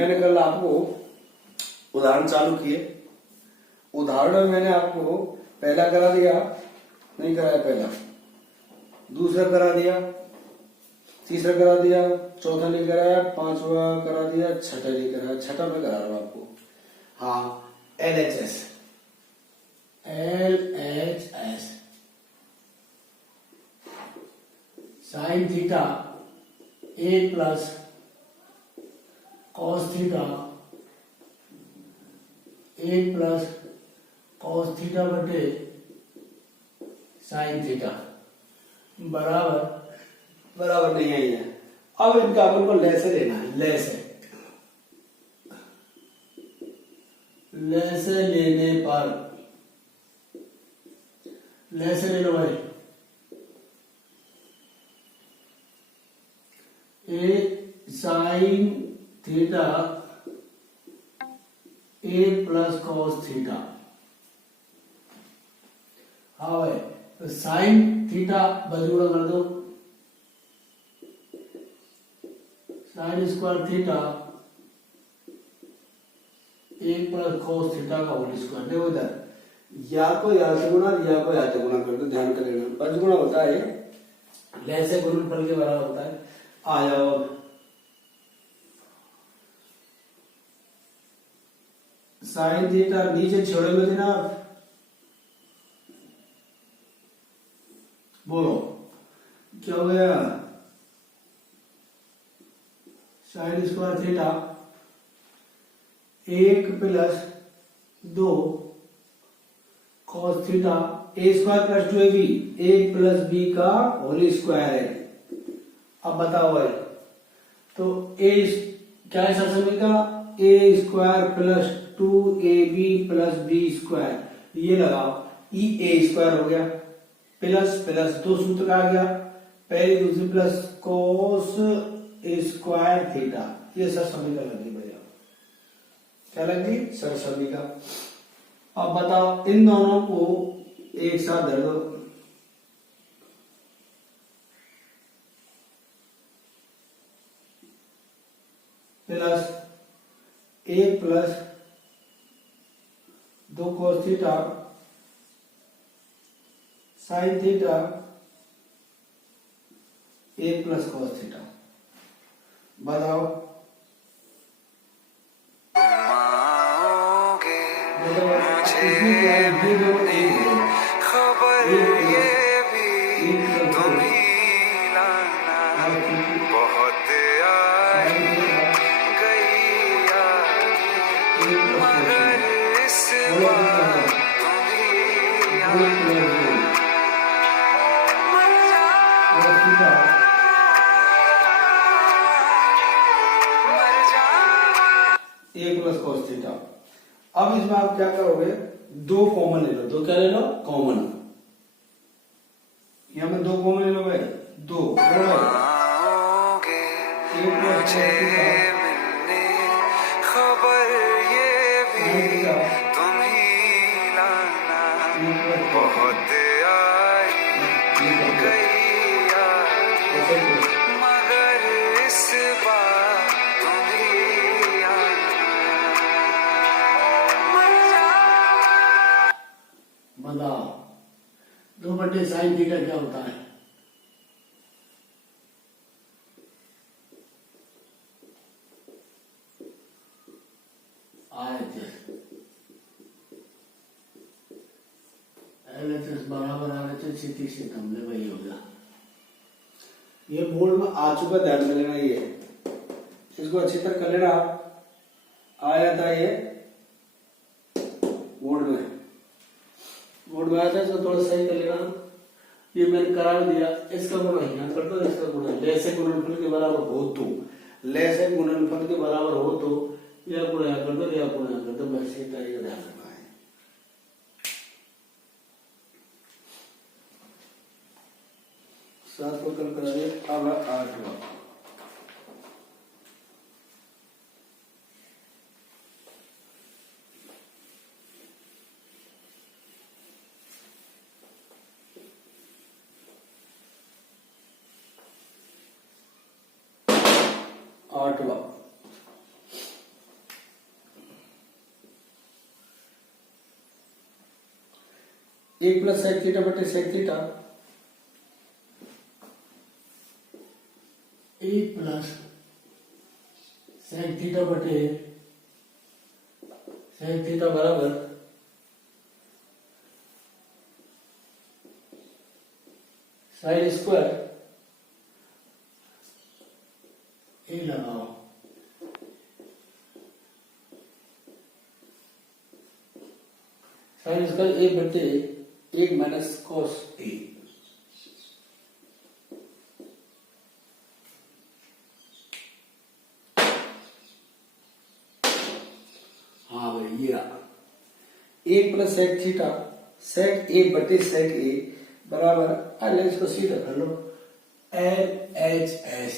मैंने कल आपको उदाहरण चालू किए। उदाहरण में मैंने आपको पहला करा दिया, नहीं कराया पहला, दूसरा करा दिया, तीसरा करा दिया, चौथा नहीं कराया, पांचवा करा दिया, छठा नहीं कराया, छठा में करा रहा हूं आपको। हाँ, LHS, LHS साइन थीटा ए प्लस कॉस थीटा ए प्लस कॉस थीटा बटे साइन थीटा बराबर नहीं आई है। अब इनका अपन को लेसे लेना है, लेसे लेने पर लेसे ले लो भाई, ए साइन थीटा ए प्लस कॉस थीटा। हाँ भाई, तो साइन थीटा बजूड़ा कर दो, साइन स्क्वायर थीटा ए प्लस कॉस थीटा का होल स्क्वायर। देखो इधर या को या से गुणा या को या से गुणा कर दो, ध्यान कर लेना। बजगुणा होता है लैसे गुणनफल के बराबर होता है। आ जाओ, साइन थीटा नीचे छोड़ोगे जनाब, बोलो क्या हो गया? Sign square theta 1 plus 2 cos theta A square plus 2ab, a plus b का होल स्क्वायर है। अब बताओ भाई, तो a क्या है सर का? a square plus 2ab plus b square, ये लगाओ, e a स्क्वायर हो गया प्लस प्लस 2 सूत्र आ गया, पहली दूसरी प्लस कोस स्क्वायर थीटा, ये सर सभी का लग गई भैया। क्या लग गई? सर सभी का। अब बताओ, इन दोनों को एक साथ धर दो, plus 1 plus 2 cos theta sine theta 1 plus cos theta. बताओ, खबर ये भी तुम ही लाना, बहुत आई गई याद, मगर इस बार तुम ही आना। एक प्लस cos थीटा। अब इसमें आप क्या करोगे? 2 कॉमन ले लो, 2 क्या ले लो? कॉमन। यहां में 2 कॉमन ले लो भाई, 2 खबर ये भी तुम ही लाना, बहुत आई गई याद, मगर इस बार तुम ही आना। बताओ, 2 बटे साइन थीटा क्या होता है? LHS बराबर RHS से कम ले, वही होगा। ये बोर्ड में आ चुका, ध्यान में लेना। ये इसको अच्छी तरह कर लेना, आ जाता है ये बोर्ड में आता है, इसको थोड़ा सही कर लेना। ये मैंने करा दिया, इसका गुणा यहाँ कर दो, इसका गुणा लैसे गुणनफल के बराबर हो तो, लैसे गुणनफल के बराबर हो तो या गुणा कर दो या गुणा कर दो, बस ये तरीका ध्यान रखना है। सात को कल करा दिया, अब 8वां। एक प्लस सेक थीटा बटे सेक थीटा, एक प्लस सेक थीटा बटे सेक थीटा बराबर साइन स्क्वायर ए लगाओ, साइन स्क्वायर ए बटे एक माइनस कॉस ए। हाँ भाई ये रहा, एक plus sec theta sec A बटे सेक ए बराबर, अरे इसको सीधा कर लो, L H H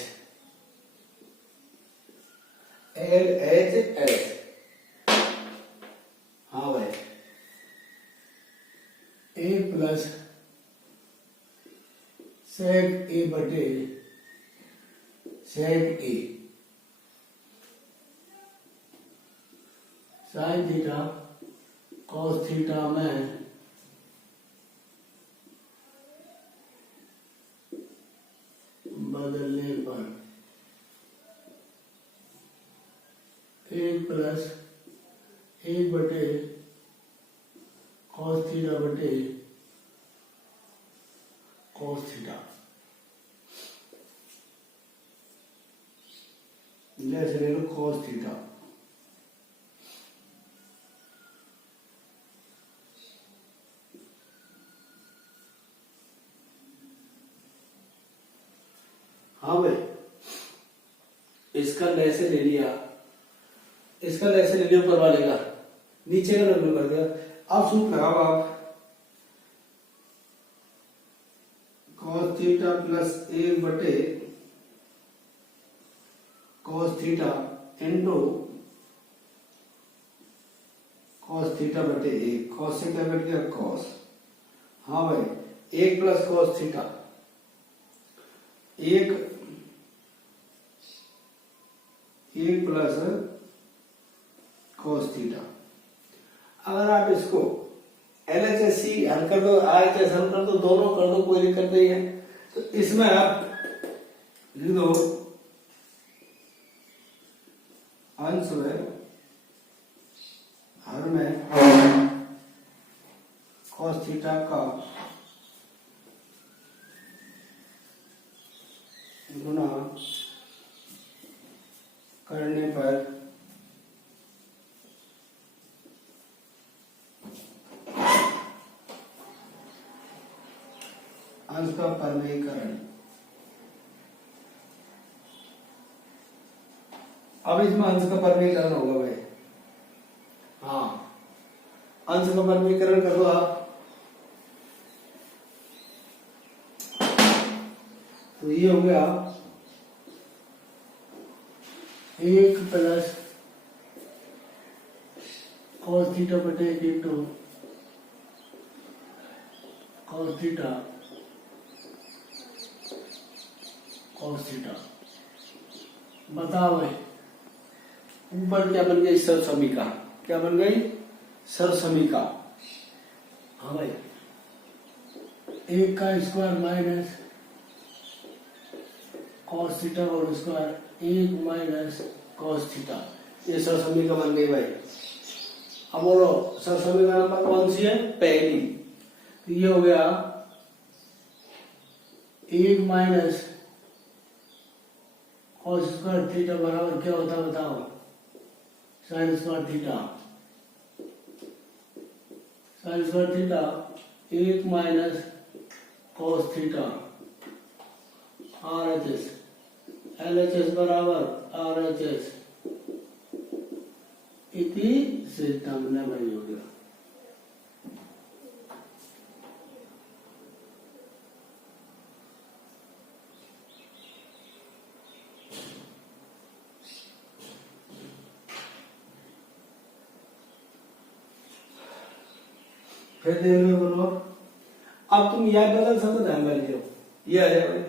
L H H. हाँ भाई ए प्लस सेक ए बटे sec A sine theta cos theta में बदलने पर एक प्लस एक बटे कॉस थीटा बटे कॉस थीटा, जैसे ले लो कॉस थीटा, हाँ भाई इसका लैसे ले लिया, इसका लैसे ले लिया ऊपर वाले का, नीचे का रंग कर दिया। अब सूत्र लगाओ आप, cos थीटा प्लस एक बटे cos theta into cos theta बटे एक, cos से क्या कट गया cos। हाँ भाई एक प्लस cos थीटा, एक प्लस cos थीटा। अगर आप इसको LHS हल कर दो, RHS हल कर दो, दोनों कर दो, कोई दिक्कत नहीं है। तो इसमें आप लिख दो अंश में हर में cos थीटा का गुना करने पर अंश का परमेयीकरण। अब इसमें अंश का परमेयीकरण होगा भाई, हाँ अंश का परमेयीकरण कर दो आप, तो ये हो गया एक प्लस cos थीटा बटे एक into cos theta cos theta. बताओ भाई ऊपर क्या बन गई सरसमीका, क्या बन गई सरसमीका। हाँ भाई एक का स्क्वायर माइनस cos थीटा और स्क्वायर एक माइनस cos थीटा, ये सरसमीका बन गई भाई। अब बोलो सरसमीका नंबर कौन सी है, पहली। तो ये हो गया एक माइनस cos स्क्वायर थीटा बराबर क्या होता है बताओ, sine square theta. Sine square theta एक minus cos theta RHS, LHS बराबर RHS इति सिस्टम में बनी हो गया। फिर देख लो बोलो, अब तुम यह बदल सकते ध्यान में लीजिए, ये आ जाए।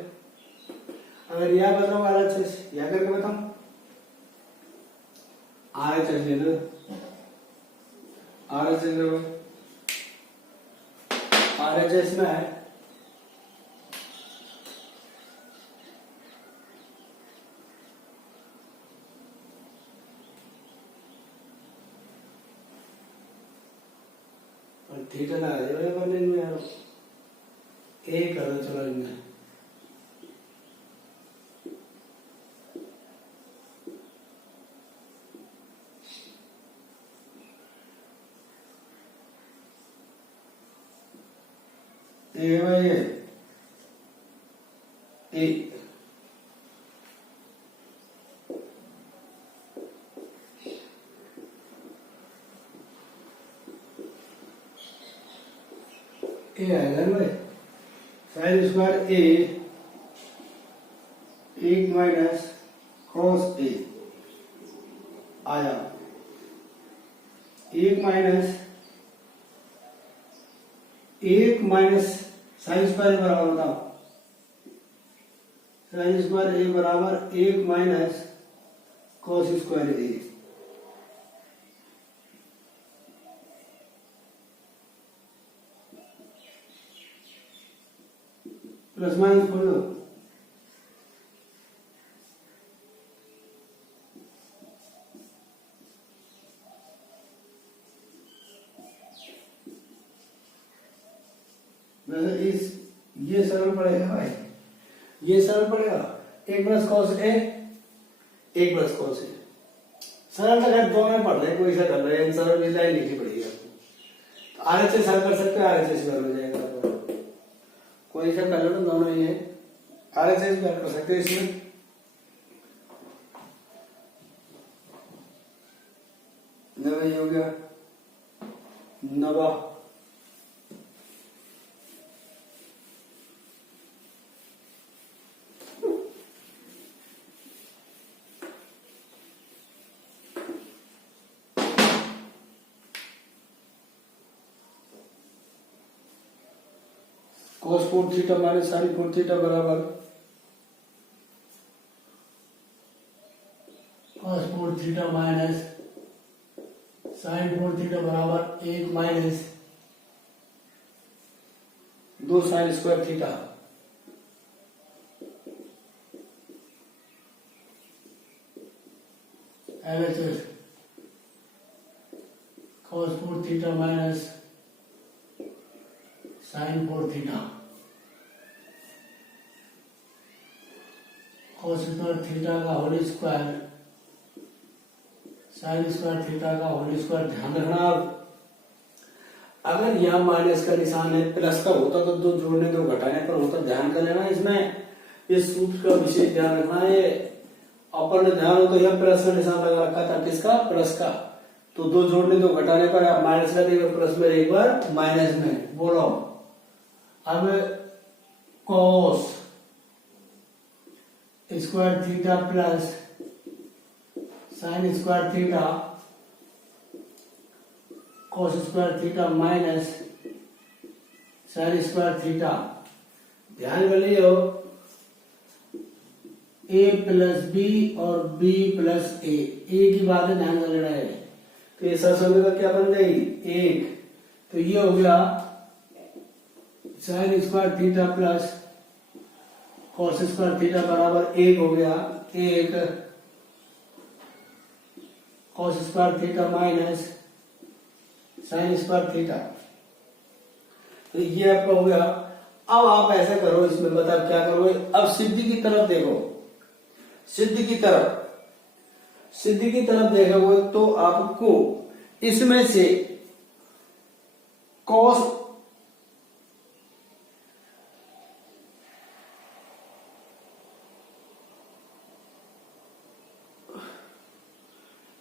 अगर यह बताओ RHS, यह करके बताओ RHS ले लो, RHS ले लो RHS में है और थीटा ना आ जाए बनने में यार एक करो चलो इनमें ए भाई ए आएगा ना भाई साइन स्क्वायर ए एक माइनस कॉस ए आया एक माइनस साइन स्क्वायर बराबर होता साइन स्क्वायर ए बराबर एक माइनस कॉस स्क्वायर ए प्लस माइनस खोल दो इस ये सरल पड़ेगा भाई ये सरल पड़ेगा एक प्लस कॉस ए एक प्लस कॉस ए सरल तो खैर दो में पढ़ रहे कोई सा कर रहे हैं सरल भी लाइन लिखनी पड़ेगी आपको RHS हल कर सकते हो RHS कर हो जाएगा आपको कोई सा कर लो दोनों ही है RHS भी हल कर सकते हो इसमें नवा हो गया नवा cos 4 theta minus sin 4 theta बराबर cos 4 theta minus sin 4 theta बराबर एक minus 2 sin square theta LHS cos 4 theta minus sin 4 theta cos square theta का whole square sin square theta का होल स्क्वायर ध्यान रखना अगर यहाँ माइनस का निशान है प्लस का होता तो दो जोड़ने दो घटाने पर होता ध्यान कर लेना इसमें इस सूत्र का विशेष ध्यान रखना है अपन ध्यान हो तो यह प्लस का निशान लगा रखा था किसका प्लस का तो दो जोड़ने दो घटाने पर आप माइनस का देगा प्लस में एक बार माइनस में बोलो अब cos square theta plus sin square theta cos square theta minus sin square theta ध्यान कर लियो a प्लस बी और b प्लस ए की बात है ध्यान कर लेना है तो ये सरसों का क्या बन गई एक तो ये हो गया sin square theta plus cos square theta बराबर एक हो गया एक cos square theta minus sin square theta तो ये आपका हो गया अब आप ऐसा करो इसमें बता क्या करोगे अब सिद्धि की तरफ देखो सिद्धि की तरफ देखोगे तो आपको इसमें से cos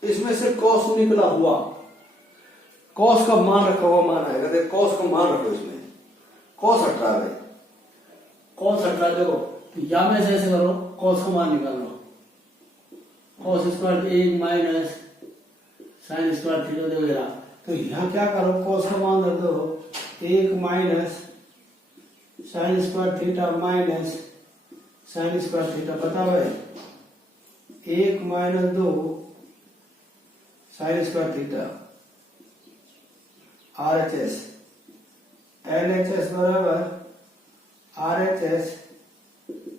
इसमें से cos निकला हुआ cos का मान रखा हुआ मान आएगा देखो cos का मान रखो इसमें cos हटा है cos हटा देखो तो या में से ऐसे करो cos का मान निकाल लो cos स्क्वायर एक माइनस sin स्क्वायर थीटा देखो जरा तो यहाँ क्या करो cos का मान रख दो एक minus sin square theta minus sin square theta पता है एक माइनस दो sin square theta RHS LHS बराबर RHS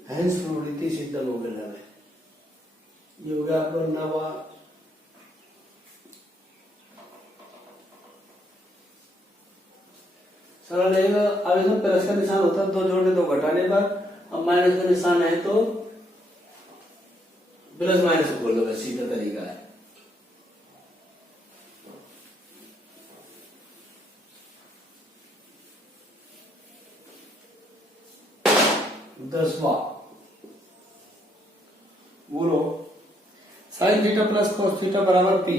हेंस फ्लूइडिटी सिद्ध हो गया है। ये हो गया आपका नवा सरल रहेगा। अब इसमें प्लस का निशान होता है दो जोड़ने दो घटाने पर, अब माइनस का निशान है तो प्लस माइनस को बोल दो, सीधा तरीका है। दसवा बोलो, sine theta plus cos theta बराबर P.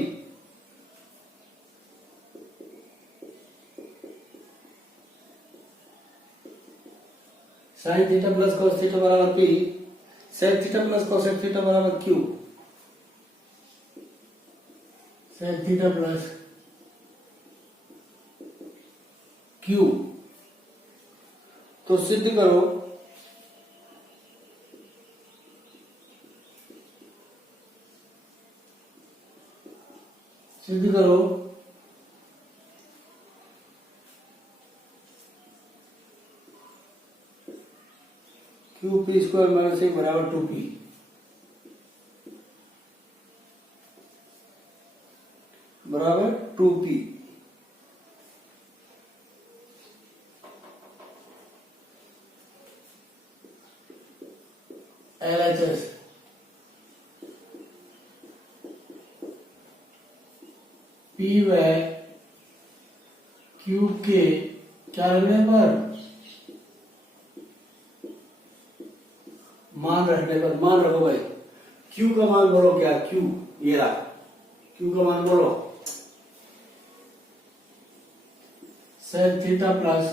Sine theta plus cos theta बराबर P, sec theta plus cosec theta बराबर Q. Sec theta plus Q, तो सिद्ध करो सिद्ध करो क्यू पी स्क्वायर माइनस एक बराबर 2p। बराबर 2p। LHS P व Q के क्या लगने पर मान रखने पर, मान रखो भाई। Q का मान बोलो क्या, Q ये रहा, Q का मान बोलो sec theta plus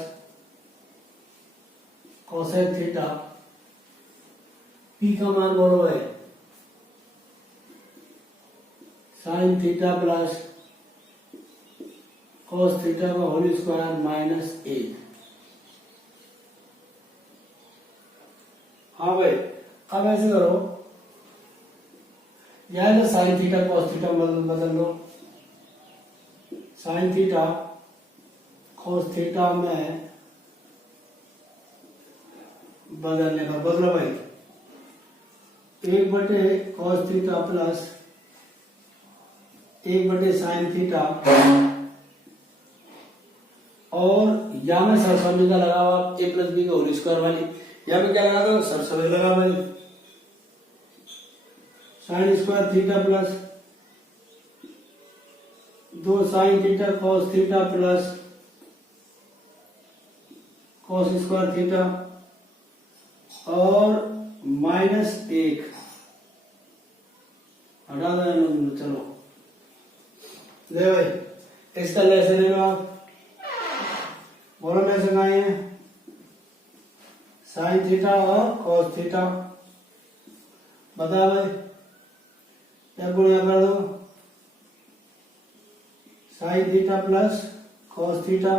cosec theta. P का मान बोलो भाई sine theta plus cos theta का होल स्क्वायर माइनस 1। हाँ भाई, अब ऐसे करो, यह जो साइन थीटा कोस थीटा बदल लो, साइन थीटा कोस थीटा में बदलने पर बदलो भाई, 1/cos theta plus 1/sin theta, और यहां में सरसमी का लगा हुआ a प्लस बी का होल स्क्वायर वाली, यहाँ पे क्या लगा दो सरसमी लगा भाई, sign square theta plus 2 sign theta cos theta plus cos square theta और -1 हटा दो। चलो ले भाई, इसका लेसन ले लो आप, बोलो लेसन आए हैं साइन थीटा और कॉस थीटा। बता भाई, क्या गुणा कर दो, sign theta plus cos theta.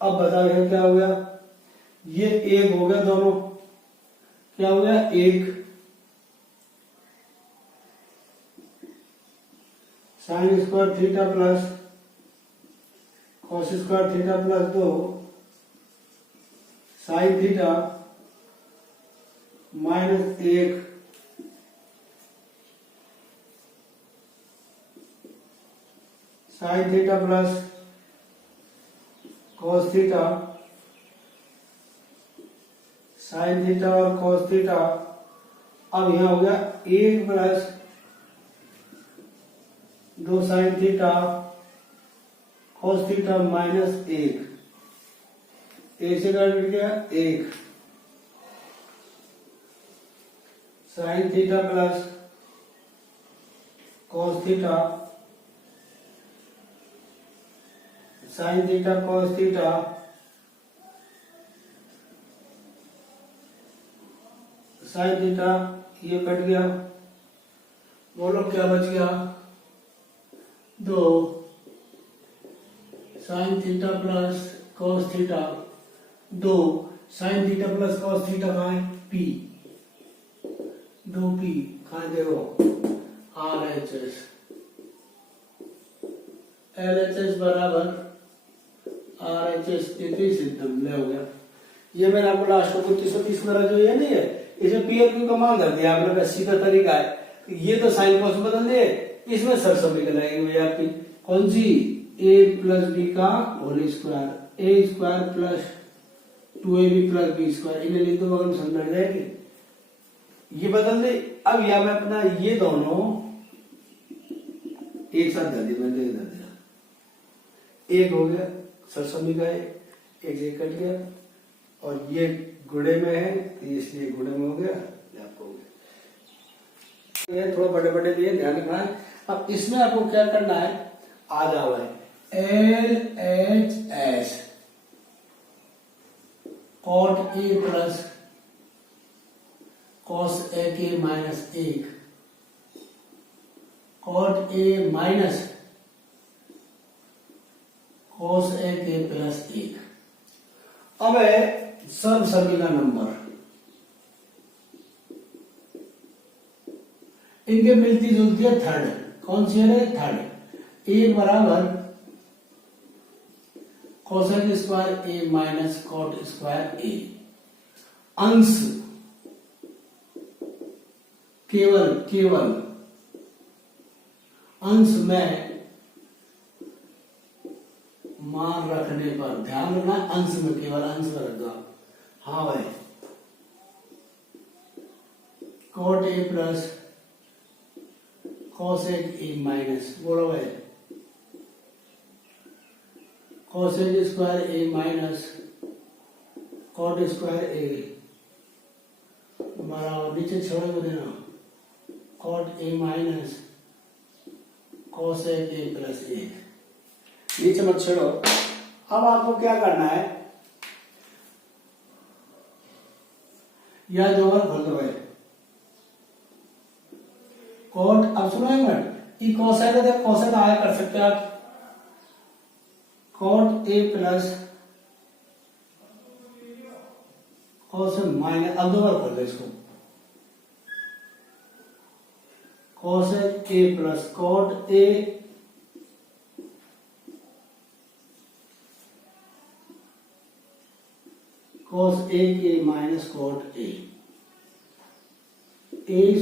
अब बताओ क्या हो गया, ये 1 हो गया दोनों, क्या हो गया 1, sign square theta plus cos square theta plus 2 sine theta -1 sign theta plus cos theta, sine theta और कॉस थीटा। अब यहां हो गया 1 plus 2 sign theta cos theta -1, 1 से कट गया 1, sign theta plus cos theta, sign theta cos theta, sine theta ये cut गया, बोलो क्या बच गया 2 sign theta plus cos theta, 2 sign theta plus cos theta कहाँ है p, 2p कहाँ देखो RHS, LHS बराबर RHS 33 एकदम ले हो गया। ये मैंने आपको लास्ट को 330 मेरा जो ये नहीं है, इसे PLQ का मान कर दिया आपने, बस सीधा तरीका है। ये तो साइन कॉस बदल दिए, इसमें सर समीकरण आएगी भैया आपकी कौन सी, a प्लस बी का whole square, A square plus 2ab plus B square, इन्हें लिख दो बगल में समझ में जाएगी। ये बदल दे। अब यह मैं अपना ये दोनों एक साथ कर दिया, मैंने कर दिया, एक हो गया सरसमी का एक ये कट गया, और ये गुड़े में है इसलिए गुड़े में हो गया, आपको हो गया। ये थोड़ा बड़े बड़े लिए ध्यान रखना है। अब इसमें आपको क्या करना है, आ जाओ है LHS cot A plus cos A के minus 1 cot A minus cos A के प्लस 1। अब है सब सभी का नंबर, इनके मिलती जुलती है थर्ड, कौन सी है थर्ड, ए बराबर cosec square A minus cot square ए। अंश केवल अंश में मान रखने पर, ध्यान रखना अंश में, केवल अंश में रख दो। हाँ भाई, cot A plus cosec A minus, बोलो भाई, cosec square A minus cot square A बराबर, नीचे छोड़ को देना, cot A minus cosec A plus A, नीचे मत छेड़ो। अब आपको क्या करना है, यह दोबारा खोल दो भाई, कॉट, अब सुनो एक मिनट, ये कोसेक है, कोसेक आया कर सकते हैं आप, cot A plus cosec minus, अब दोबारा खोल दो इसको, cosec A plus cot A cos A के minus cot A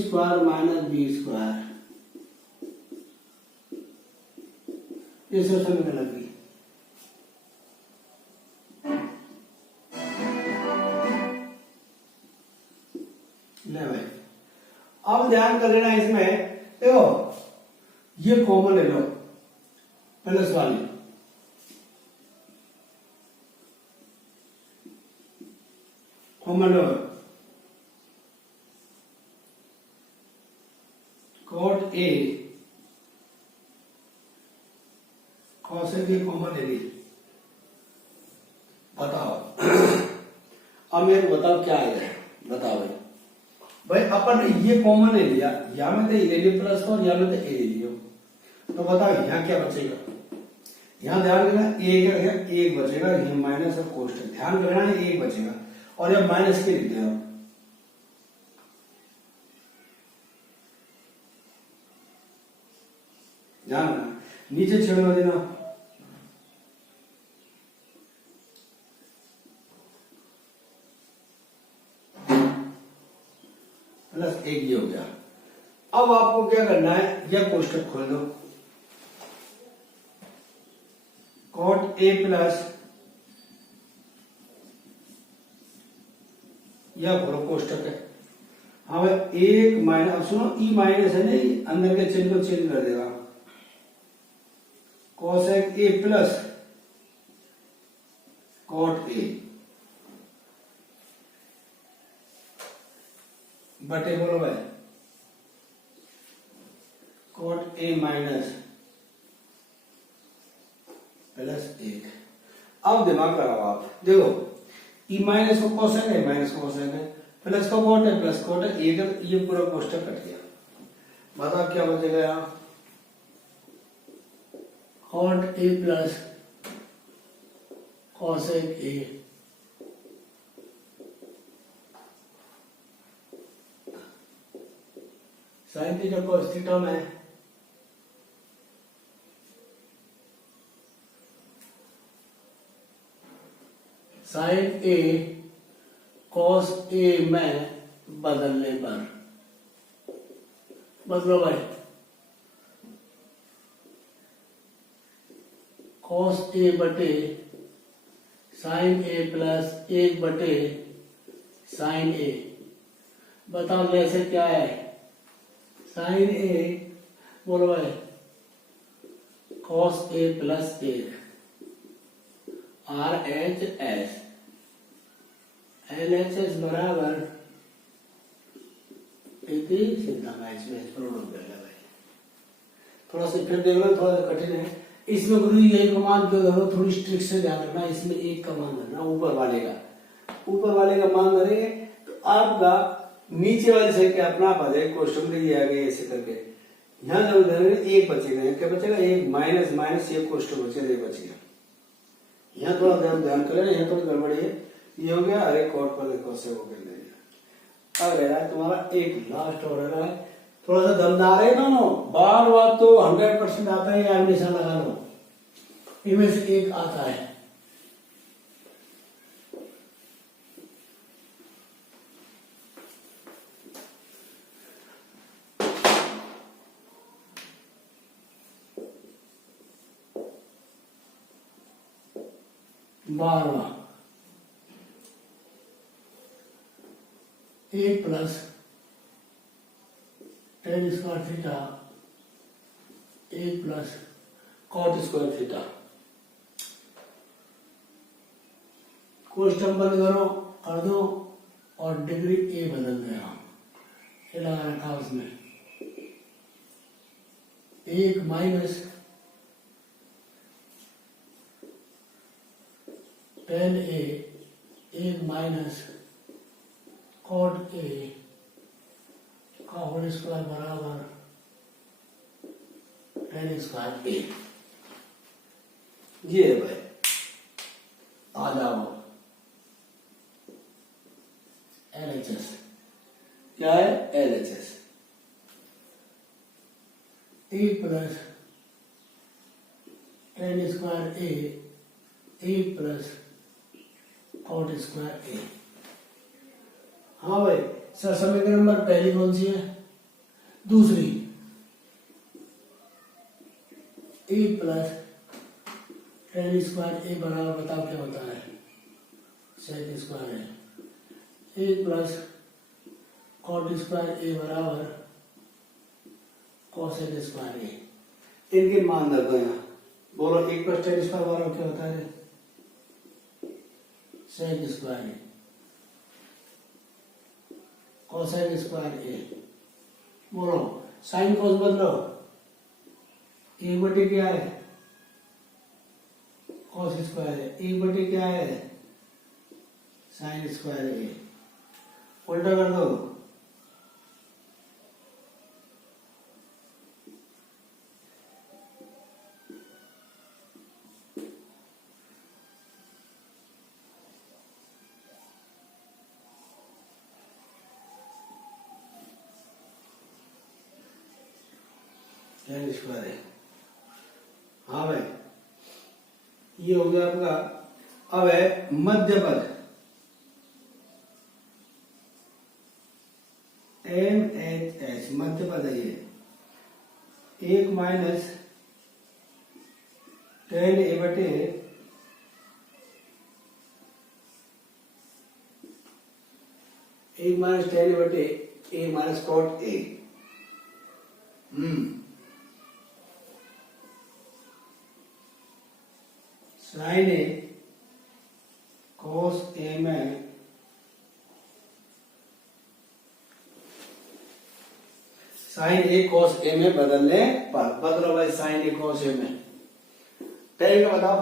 square minus B square, ये सब समीकरण लगी। ले भाई, अब ध्यान कर लेना इसमें, देखो ये कॉमन ले लो प्लस वाली, कॉमन लो, cot A cosec A common ले ली, बताओ। अब मेरे को बताओ क्या आएगा, बताओ भाई। भाई अपन ने ये कॉमन ले लिया, या में तो ले लिया प्लस और या में तो ए ले लियो, तो बताओ यहाँ क्या बचेगा, यहाँ ध्यान देना एक है, एक बचेगा, ये माइनस और कोष्टक, ध्यान देना है एक बचेगा, और ये माइनस के लिखते हैं, ध्यान देना, नीचे छेड़ देना, प्लस एक ये हो गया। अब आपको क्या करना है, यह कोष्टक खोल दो, कॉट ए प्लस, यह खोलो कोष्टक है, हाँ भाई एक माइनस, अब सुनो ई माइनस है ना, अंदर के चिन्ह को चेंज कर देगा, cosec A plus cot A बटे, बोलो भाई, कॉट ए माइनस प्लस एक। अब दिमाग लगाओ आप, देखो ई माइनस को कोसेक है, माइनस को कोसेक है, प्लस को कॉट है, प्लस कॉट है, एक, ये पूरा कोष्टक कट गया, बताओ क्या बचेगा यहाँ, cot A plus cosec A, sine theta cos theta में साइन ए कॉस ए में बदलने पर, बदलो भाई, कॉस ए बटे साइन ए प्लस 1 बटे साइन ए। बताओ जैसे क्या है, साइन ए, बोलो भाई, cos A plus 1 R H S, L H S बराबर सीधा मैच मैच प्रोडक्ट देगा भाई। थोड़ा सा फिर देख लो, थोड़ा सा कठिन है इसमें गुरु जी। यही कमांड जो धरो थोड़ी स्ट्रिक्ट से ध्यान रखना, इसमें एक का मान धरना, ऊपर वाले का मान धरेंगे तो आपका नीचे वाले से क्या अपना आप आ जाएगा, क्वेश्चन में दिया गया ऐसे करके। यहाँ जब धरेंगे एक बचेगा, क्या बचेगा, एक माइनस माइनस एक क्वेश्चन बचेगा, एक बचेगा। यहाँ थोड़ा ध्यान कर लेना, यहाँ थोड़ी गड़बड़ी है। ये हो गया, अरे कोट पर देखो से हो गया। अब रह रहा है तुम्हारा एक लास्ट और रहा है, थोड़ा सा दमदार है दोनों। बार बार तो 100% आता है, या निशान लगा लो, इनमें से एक आता है। बारवा 1 plus tan square theta 1 plus cot square theta. Question बंद करो, कर दो, और डिग्री ए बदल देना, ये लगा रखा उसमें 1 minus tan A 1 minus cot A का होल स्क्वायर बराबर tan स्क्वायर ए। ये है भाई, आ जाओ। LHS क्या है, LHS 1 प्लस tan स्क्वायर ए 1 प्लस कॉट स्क्वायर ए। हाँ भाई सर, समीकरण नंबर पहली कौन सी है, दूसरी 1 प्लस tan स्क्वायर ए बराबर, बताओ क्या होता है, सेक स्क्वायर है। 1 प्लस कॉट स्क्वायर ए बराबर कोसेक स्क्वायर ए। इनके मान दर दो यहाँ, बोलो 1 प्लस tan स्क्वायर बराबर क्या होता है, सेक स्क्वायर ए, कोसेक स्क्वायर ए। बोलो साइन कोस बदलो, एक बटे क्या है, कॉस स्क्वायर है, एक बटे क्या है, साइन स्क्वायर है। उल्टा कर दो, tan स्क्वायर है। हाँ भाई, ये हो गया आपका। अब है मध्य पद MHS, मध्य पद है ये, 1 माइनस tan ए बटे 1 माइनस tan ए बटे a minus cot A. Sine A cos A में साइन ए कॉस ए में बदलने पर, बदलो भाई साइन ए कॉस ए में। तरीका बताओ।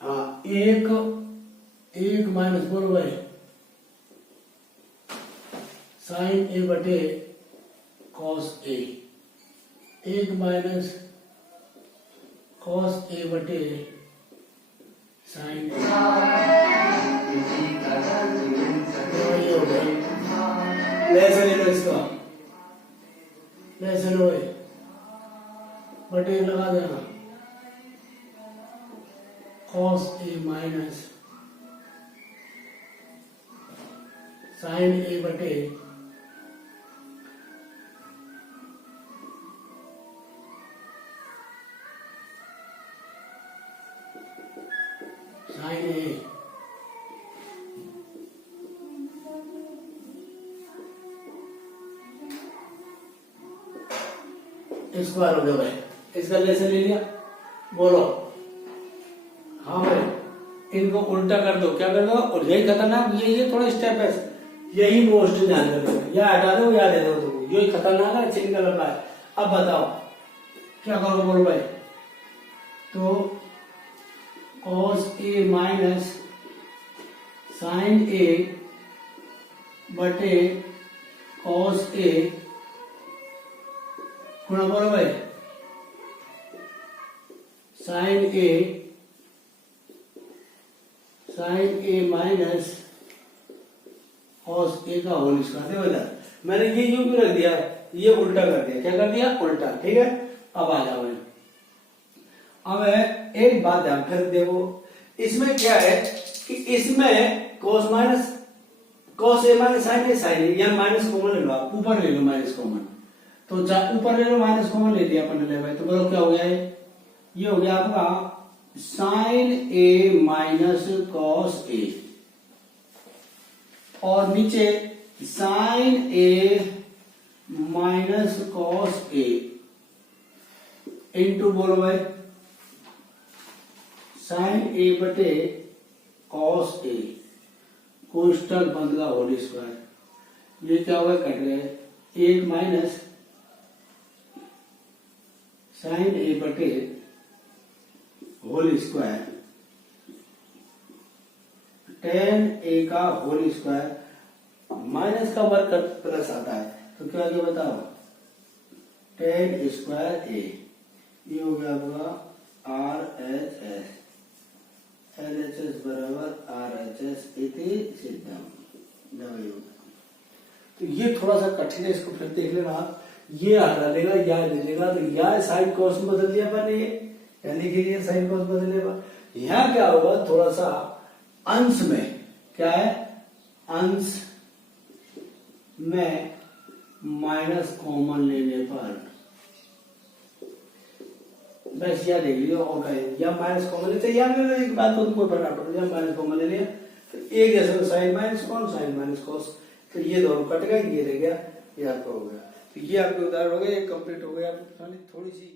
हाँ, एक माइनस, बोलो भाई, साइन ए बटे cos A, 1 minus cos A बटे साइन ए। ले लो इसका, ले लो, बटे लगा देना, cos a minus sin a बटे sin a स्क्वायर हो गया भाई, इसका लेसन ले लिया, बोलो। हाँ भाई, इनको उल्टा कर दो, क्या कर दो, और यही खतरनाक, ये थोड़ा स्टेप है, यही मोस्ट ध्यान रखो, या हटा दो या दे दो, तुम यही खतरनाक है, चेन का लंबा है। अब बताओ क्या करो, बोलो भाई। तो cos a minus sin a बटे cos a गुणा, बोलो भाई, sin a minus cos a का होल स्क्वायर। देखो इधर मैंने ये यूं क्यों रख दिया, ये उल्टा कर दिया, क्या कर दिया, उल्टा, ठीक है। अब आ जाओ, अब एक बात ध्यान कर देखो, इसमें क्या है कि इसमें cos minus cos a minus sin a sin a, या माइनस कॉमन ले लो, आप ऊपर ले लो माइनस कॉमन, तो ऊपर ले लो, माइनस कॉमन ले लिया अपन ने भाई, तो बोलो क्या हो गया, ये हो गया आपका sin a minus cos a, और नीचे sin a minus cos a into, बोलो भाई, sin a बटे cos a कोष्टक बंद का होल स्क्वायर। ये क्या होगा, कट गए, एक माइनस sin a बटे होल स्क्वायर tan a का होल स्क्वायर, माइनस का वर्ग प्लस आता है, तो क्या आगे बताओ, tan स्क्वायर a, ये हो गया आपका RHS, LHS बराबर RHS इति सिद्धम। तो ये थोड़ा सा कठिन है, इसको फिर देख लेना आप, ये हटा लेगा या ले लेगा, तो या साइन कॉस में बदल दिया अपन ने, या लिखिए ये साइन कॉस बदलेगा। यहाँ क्या होगा, थोड़ा सा अंश में, क्या है, अंश में माइनस कॉमन लेने पर, बस या देख लियो, और कहे या माइनस कॉमन लेते, या एक बात तो कोई फर्क पड़ता, या माइनस कॉमन ले लिया, तो एक जैसे sine minus cos, sine minus cos, तो ये दोनों कट गए, ये रह गया, ये आपका हो गया। तो ये आपके उदाहरण हो गए, ये कंप्लीट हो गया, थोड़ी सी